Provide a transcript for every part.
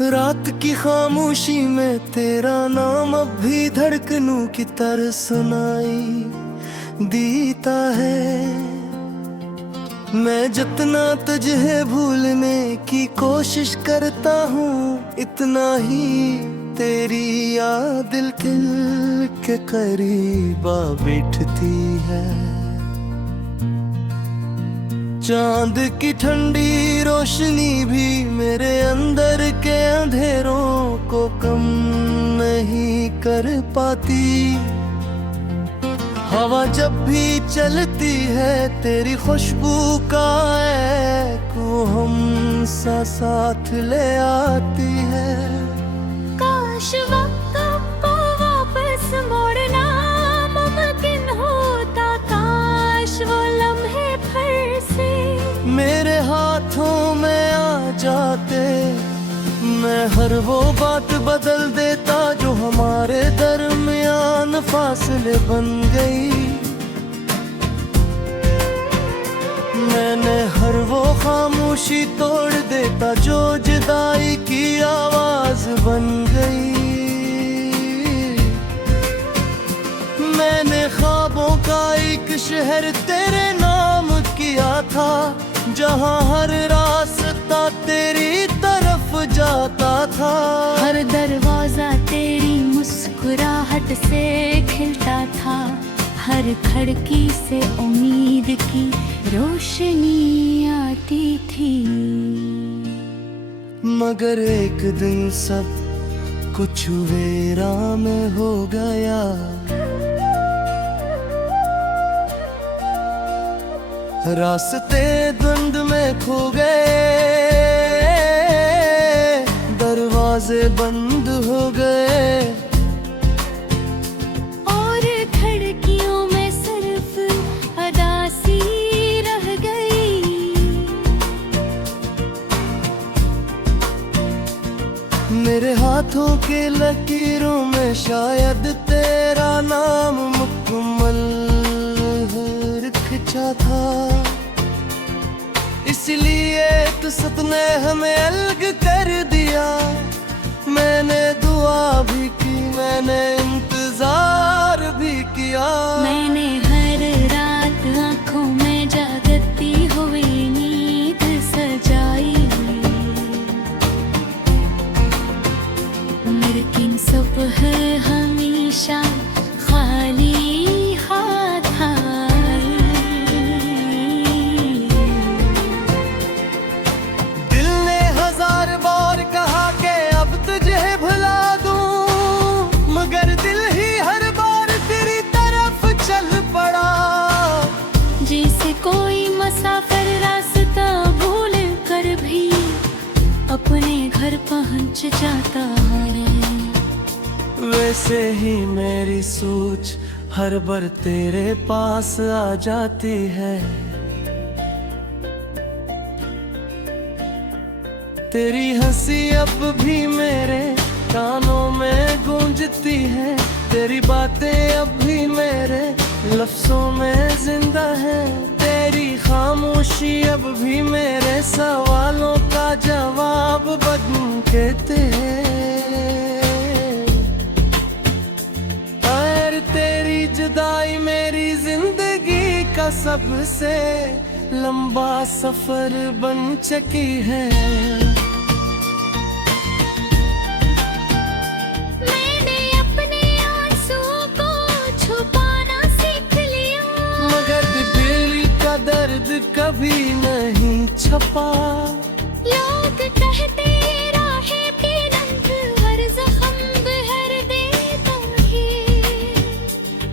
रात की खामोशी में तेरा नाम अब भी धड़कनों की तरह सुनाई देता है। मैं जितना तुझे भूलने की कोशिश करता हूँ, इतना ही तेरी याद दिल के करीब आ बैठती है। चांद की ठंडी रोशनी भी मेरे अंदर के अंधेरों को कम नहीं कर पाती। हवा जब भी चलती है तेरी खुशबू का एको हम सा साथ ले आती है। काश वक्त को वापस मोड़ना मुमकिन होता, काश वो लम्हे फिर से मेरे हाथों में आ जाते। मैं हर वो बात बदल देता जो हमारे दरमियान फासले बन गई। मैंने हर वो खामोशी तोड़ देता जो जुदाई की आवाज बन गई। मैंने ख्वाबों का एक शहर तेरे नाम किया था, जहाँ हर रास्ता तेरी तरफ जाता था। हर दरवाजा तेरी मुस्कुराहट से खिलता था, हर खिड़की से उम्मीद की रोशनी आती थी। मगर एक दिन सब कुछ वेरा में हो गया। रास्ते द्वंद में खो गए, दरवाजे बंद हो गए और खिड़कियों में सिर्फ अदासी रह गई। मेरे हाथों के लकीरों में शायद तेरा नाम मुकम्मल खिंचा था। इसलिए तो सपने हमें अलग कर दिया। मैंने दुआ भी की, मैंने इंतजार भी किया। मैंने हर रात आँखों में जागती हुई नींद सजाई, लेकिन सुबह हमेशा खाली हाथ आई। दिल ने हजार बार कहा कि अब तुझे भुला दूं, मगर दिल ही हर बार तेरी तरफ चल पड़ा। जैसे कोई मुसाफिर रास्ता भूल कर भी अपने घर पहुंच जाता है, वैसे ही मेरी सोच हर बार तेरे पास आ जाती है। तेरी हंसी अब भी मेरे कानों में गूंजती है, तेरी बातें अब भी मेरे लफ्जों में जिंदा है। तेरी खामोशी अब भी मेरे सवालों का जवाब बन के और तेरी जुदाई मेरी जिंदगी का सबसे लंबा सफर बन चुकी है। मैंने अपने आंसुओं को छुपाना सीख लिया, मगर दिल का दर्द कभी नहीं छपा। लोग कहते राहें पे रंग हर जख्म बहर देता है,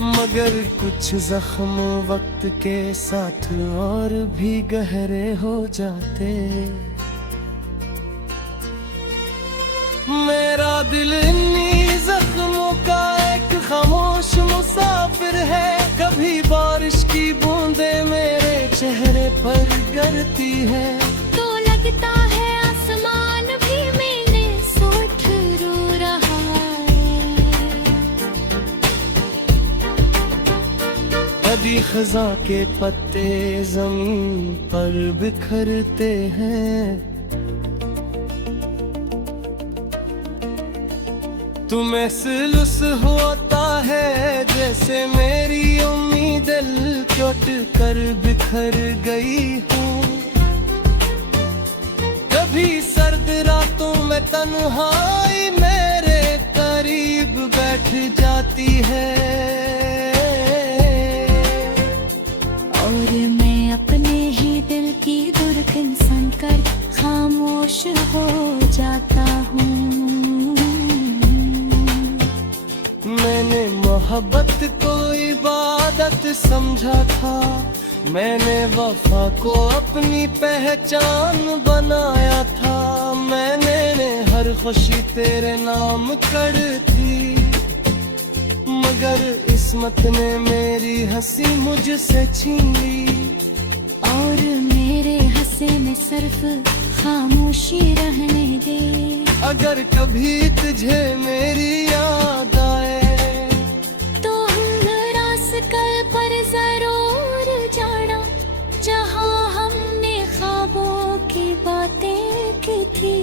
मगर कुछ जख्म वक्त के साथ और भी गहरे हो जाते। मेरा दिल इन्हीं जख्मों का एक खामोश मुसाफिर है। कभी बारिश की बूंदें मेरे चेहरे पर गिरती है, तो लगता है आसमान भी मैंने सोच रो रहा है। कभी खज़ा के पत्ते जमीन पर बिखरते हैं, तू महसूस होता है जैसे मेरी उम्मीद टूट कर बिखर गई हूँ। कभी सर्द रातों में तन्हाई मेरे करीब बैठ जाती है, और मैं अपने ही दिल की धड़कन सुनकर खामोश हो जाता हूँ। मैंने मोहब्बत को इबादत समझा था, मैंने वफा को अपनी पहचान बनाया था। मैंने हर खुशी तेरे नाम कर थी, मगर किस्मत ने मेरी हंसी मुझसे छीन ली। और मेरे हंसे में सिर्फ खामोशी रहने दे। अगर कभी तुझे मेरी याद आए तो हम रास कल पर जरूर जाना, जहाँ हमने ख्वाबों की बातें की थी,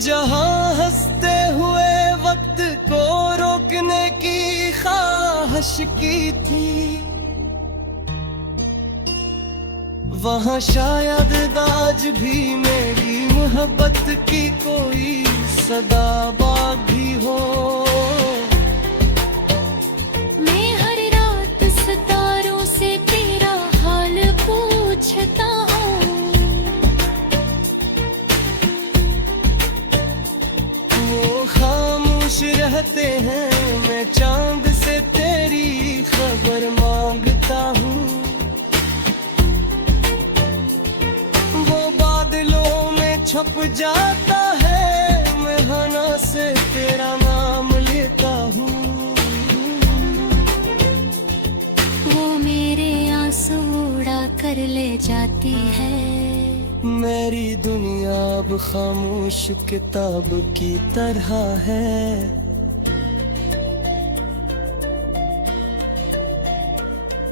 जहाँ हंसते हुए वक्त को रोकने की ख्वाहिश की थी। वहाँ शायद आज भी मेरी मोहब्बत की कोई सदा बागी हो। मैं हर रात सितारों से तेरा हाल पूछता हूँ। वो खामोश रहते हैं, मैं चांद से तेरी खबर मांगता हूँ। छप जाता है, मैं हना से तेरा नाम लेता हूँ। वो मेरे आंसू उड़ा कर ले जाती है। मेरी दुनिया अब खामोश किताब की तरह है,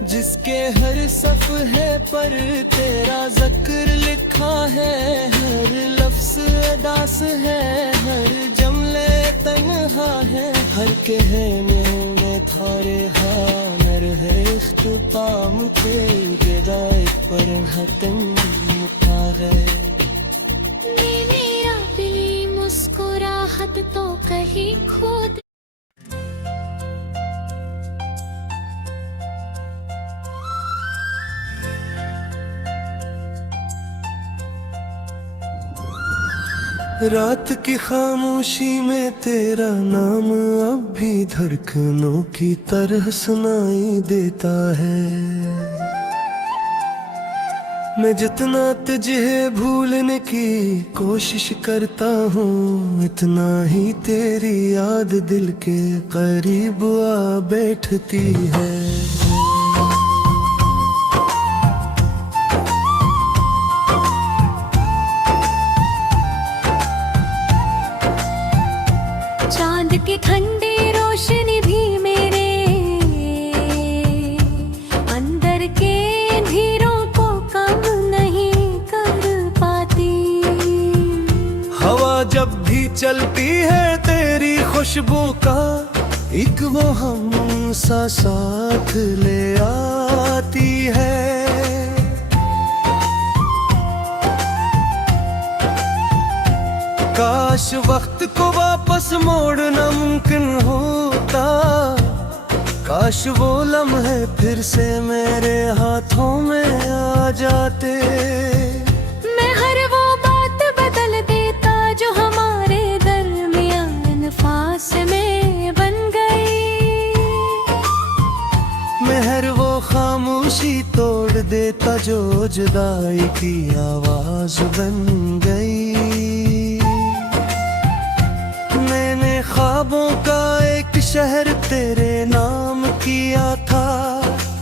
जिसके हर सफ़हे पर तेरा जिक्र लिखा है। हर लफ्ज़ अदास है, हर जमले तन्हा है, हर कहने में थारे हानर है। इख्तिताम के बिदाई पर हतम मुका है। मेरा दिल मुस्कुराहट तो कहीं खुद। रात की खामोशी में तेरा नाम अब भी धड़कनों की तरह सुनाई देता है। मैं जितना तुझे भूलने की कोशिश करता हूँ, इतना ही तेरी याद दिल के करीब आ बैठती है। चांद की ठंडी रोशनी भी मेरे अंदर के अंधेरों को कम नहीं कर पाती। हवा जब भी चलती है तेरी खुशबू का एक वो हम सा साथ ले आती है। काश वक्त को वापस मोड़ना मुमकिन होता, काश वो लम्हे फिर से मेरे हाथों में आ जाते। मैं हर वो बात बदल देता जो हमारे दरमियान फासले बन गई। मैं हर वो खामोशी तोड़ देता जो जुदाई की आवाज बन गई। ख्वाबों का एक शहर तेरे नाम किया था,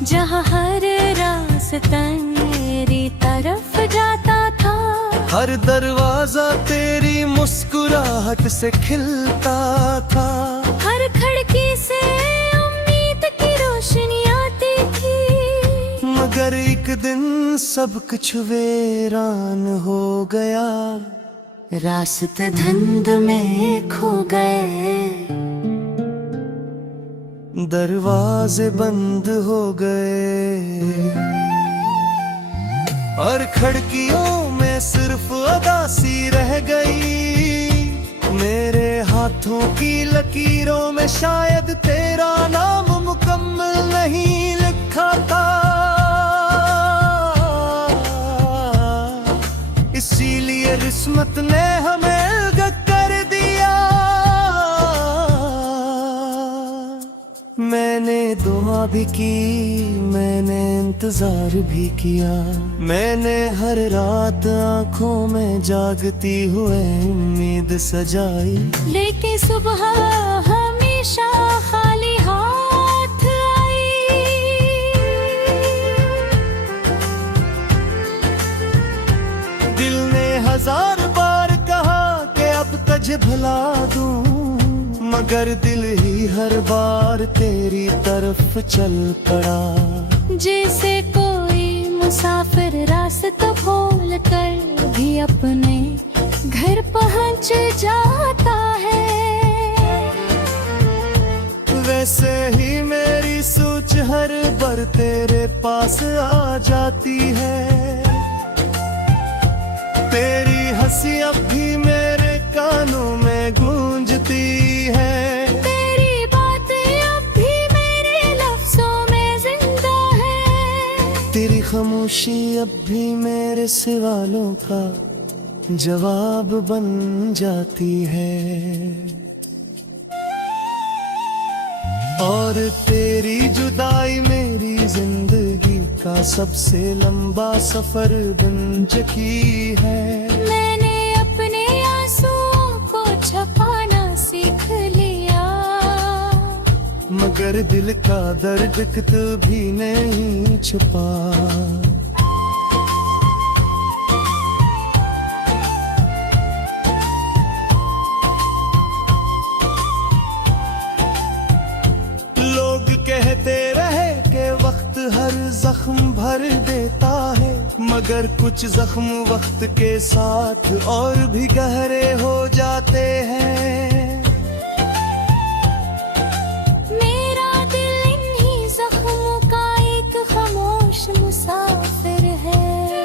जहाँ हर रास्ता मेरी तरफ जाता था। हर दरवाजा तेरी मुस्कुराहट से खिलता था, हर खिड़की से उम्मीद की रोशनी आती थी। मगर एक दिन सब कुछ वीरान हो गया। रास्ते धुंध में खो गए, दरवाजे बंद हो गए और खिड़कियों में सिर्फ अदासी रह गई। मेरे हाथों की लकीरों में शायद तेरा नाम मुकम्मल नहीं लिखा था, इसीलिए किस्मत ने हमें अलग कर दिया। मैंने दुआ भी की, मैंने इंतजार भी किया, मैंने हर रात आंखों में जागती हुए उम्मीद सजाई, लेकिन सुबह हमेशा खाली हाथ आई। दिल ने 1000 बार कहा कि अब तुझे भुला दूं, मगर दिल ही हर बार तेरी तरफ चल पड़ा। जैसे कोई मुसाफिर रास्ता भूल कर भी अपने घर पहुंच जाता है, वैसे ही मेरी सोच हर बार तेरे पास आ जाती है। तेरी हंसी अब भी मेरे कानों में गूंजती है, तेरी बातें अब भी मेरे लफ्जों में जिंदा है, तेरी खामोशी अब भी मेरे सवालों का जवाब बन जाती है। और तेरी जुदाई मेरी जिंदगी का सबसे लंबा सफर बन चुकी है। मैंने अपने आंसुओं को छुपाना सीख लिया, मगर दिल का दर्द कभी नहीं छुपा। लोग कहते रहे कि वक्त हर जख्म भर देता है, मगर कुछ जख्म वक्त के साथ और भी गहरे हो जाते हैं। मेरा दिल इन्हीं जख्मों का एक खामोश मुसाफिर है।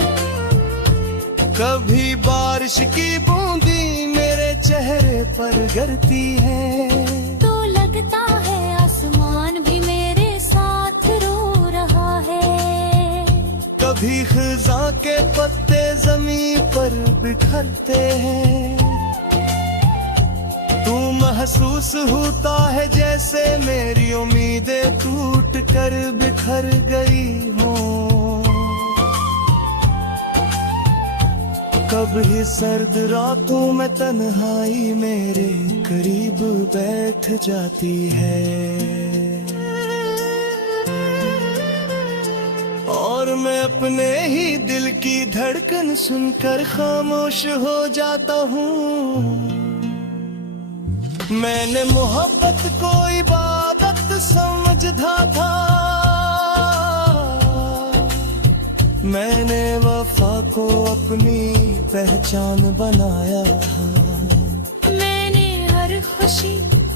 कभी बारिश की बूंदी मेरे चेहरे पर गिरती है, तो लगता है आसमान भी मेरे साथ रो रहा है। कभी खिज़ां के पत्ते जमीन पर बिखरते हैं, तू महसूस होता है जैसे मेरी उम्मीदें टूट कर बिखर गई हों। कभी सर्द रातों में तन्हाई मेरे करीब बैठ जाती है, और मैं अपने ही दिल की धड़कन सुनकर खामोश हो जाता हूँ। मैंने मोहब्बत को इबादत समझा था, मैंने वफा को अपनी पहचान बनाया था। मैंने हर खुशी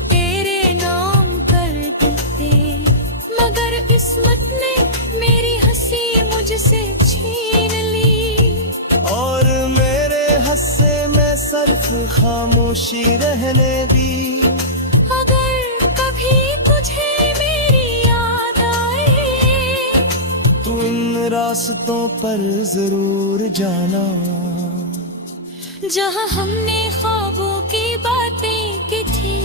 तेरे नाम कर दी थी, मगर किस्मत ने मेरी हंसी मुझसे छीन ली, और मेरे हंसे में सिर्फ खामोशी रहने दी। अगर कभी तुझे मेरी याद आए, तू इन रास्तों पर जरूर जाना, जहाँ हमने ख्वाबों की बातें की थी,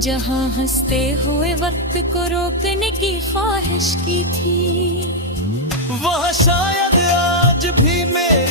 जहाँ हंसते हुए वक्त को रोकने की ख्वाहिश की थी। वहाँ शायद आज भी मेरी